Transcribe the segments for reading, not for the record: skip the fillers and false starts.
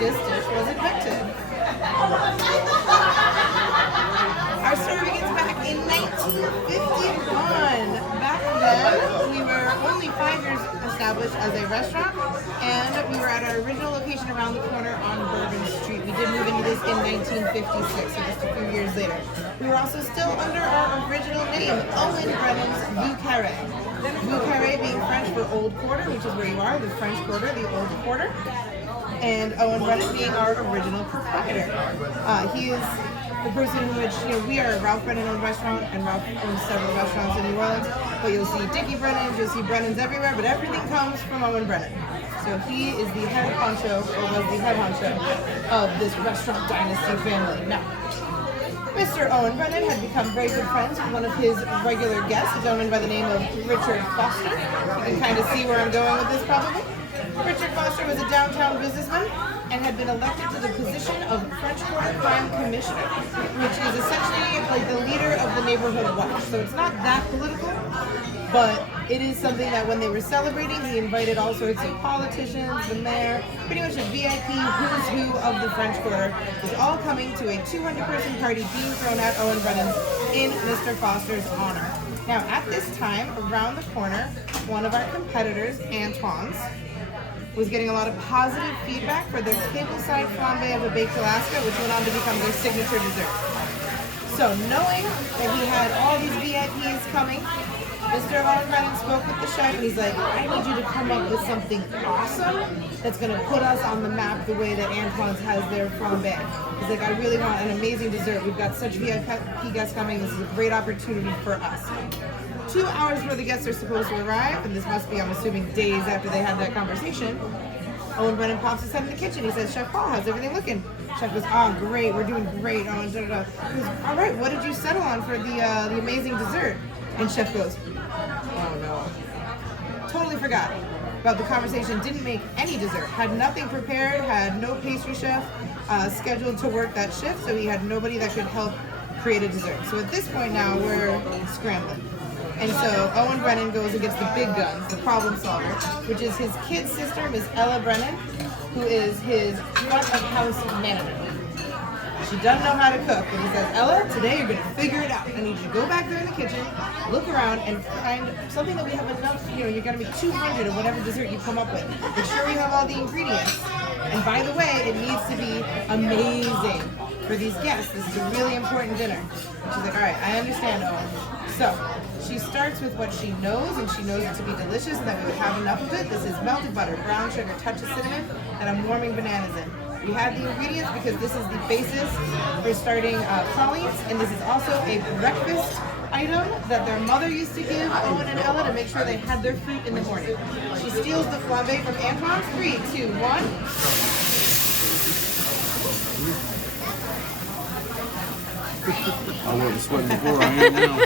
this dish was invented. Our story begins back in 1951. Back then, we were only 5 years established as a restaurant, and we were at our original location around the corner on Bourbon Street. We did move into this in 1956, so just a few years later. We were also still under our original name, Owen Brennan's Vieux Carré. Vieux Carré being French for Old Quarter, which is where you are, the French Quarter, the Old Quarter. And Owen Brennan being our original proprietor. He is the person in which, we are a Ralph Brennan owned restaurant, and Ralph owns several restaurants in New Orleans, but you'll see Dickie Brennans, you'll see Brennans everywhere, but everything comes from Owen Brennan. So he is the head honcho, or was the head honcho, of this restaurant dynasty family. Now, Mr. Owen Brennan had become very good friends with one of his regular guests, a gentleman by the name of Richard Foster. You can kind of see where I'm going with this probably. Richard Foster was a downtown businessman and had been elected to the position of French Quarter Crime Commissioner, which is essentially like the leader of the neighborhood watch. So it's not that political, but it is something that when they were celebrating, he invited all sorts of politicians, the mayor, pretty much a VIP who's who of the French Quarter, was all coming to a 200-person party being thrown at Owen Brennan in Mr. Foster's honor. Now, at this time, around the corner, one of our competitors, Antoine's, was getting a lot of positive feedback for their tableside flambe of a baked Alaska, which went on to become their signature dessert. So knowing that he had all these VIPs coming, Mr. Owen Brennan spoke with the chef and he's like, I need you to come up with something awesome that's going to put us on the map the way that Antoine's has their flambe. He's like, I really want an amazing dessert. We've got such VIP guests coming. This is a great opportunity for us. 2 hours before the guests are supposed to arrive, and this must be, I'm assuming, days after they had that conversation, Owen Brennan pops his head in the kitchen. He says, Chef Paul, how's everything looking? Chef goes, great, we're doing great. Owen, da, da, da. He goes, all right, what did you settle on for the amazing dessert? And Chef goes, oh no. Totally forgot about the conversation, didn't make any dessert, had nothing prepared, had no pastry chef scheduled to work that shift, so he had nobody that could help create a dessert. So at this point now, we're scrambling. And so Owen Brennan goes against the big guns, the problem solver, which is his kid sister, Miss Ella Brennan, who is his front of house manager. She doesn't know how to cook, but he says, Ella, today you're going to figure it out. I need you to go back there in the kitchen, look around, and find something that we have enough, you're going to make 200 of whatever dessert you come up with. Make sure we have all the ingredients. And by the way, it needs to be amazing for these guests. This is a really important dinner. She's like, all right, I understand, Owen. So she starts with what she knows, and she knows it to be delicious and that we would have enough of it. This is melted butter, brown sugar, touch of cinnamon, and I'm warming bananas in. We have the ingredients because this is the basis for starting pralines, and this is also a breakfast item that their mother used to give Owen and Ella to make sure they had their fruit in the morning. She steals the flambe from Antoine. 3, 2, 1. I wasn't sweating before, I am now.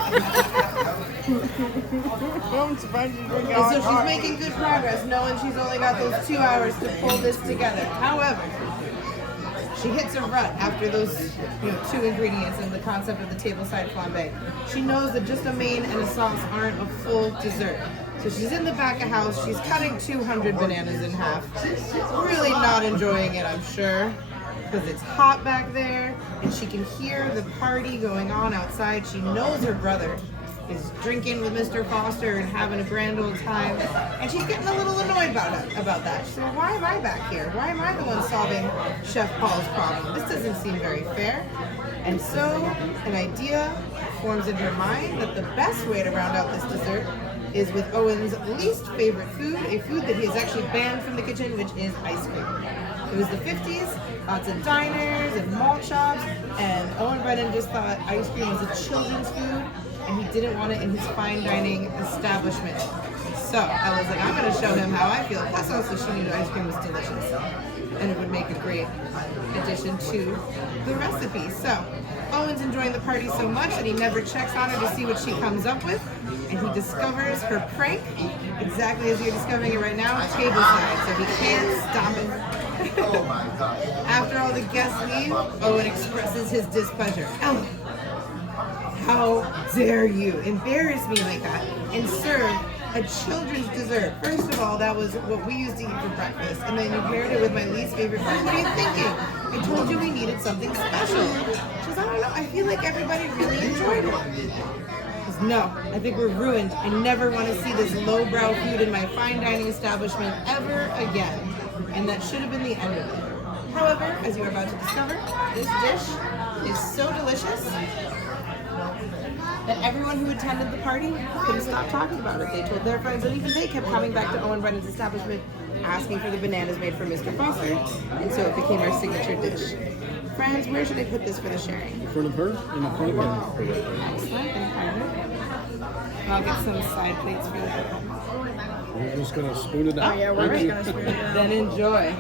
And so she's making good progress, knowing she's only got those 2 hours to pull this together. However, she hits a rut after those 2 ingredients and the concept of the tableside flambe. She knows that just a main and a sauce aren't a full dessert. So she's in the back of house, she's cutting 200 bananas in half. Really not enjoying it, I'm sure, because it's hot back there and she can hear the party going on outside. She knows her brother is drinking with Mr. Foster and having a grand old time, and she's getting a little annoyed about that. She said, why am I back here? Why am I the one solving Chef Paul's problem? This doesn't seem very fair. And so an idea forms in her mind that the best way to round out this dessert is with Owen's least favorite food, a food that he has actually banned from the kitchen, which is ice cream. It was the 50s, lots of diners and malt shops, and Owen Brennan just thought ice cream was a children's food, and he didn't want it in his fine dining establishment. So I was like, I'm going to show him how I feel. Plus also she knew ice cream was delicious, and it would make a great addition to the recipe. So Owen's enjoying the party so much that he never checks on her to see what she comes up with, and he discovers her prank exactly as you're discovering it right now, tableside, so he can't stop it. After all the guests leave, Owen expresses his displeasure. Ella, how dare you embarrass me like that and serve a children's dessert. First of all, that was what we used to eat for breakfast, and then you paired it with my least favorite part. What are you thinking? I told you we needed something special. She goes, I don't know, I feel like everybody really enjoyed it. I goes, no, I think we're ruined. I never want to see this lowbrow food in my fine dining establishment ever again. And that should have been the end of it. However, as you are about to discover, this dish is so delicious that everyone who attended the party couldn't stop talking about it. They told their friends, and even they kept coming back to Owen Brennan's establishment asking for the bananas made from Mr. Foster, and so it became our signature dish. Friends, where should I put this for the sharing? In front of her? In the front of her. Excellent. I'll get some side plates for you. We're just going to spoon it out. Oh, yeah, we're just going to spoon it out. Then enjoy.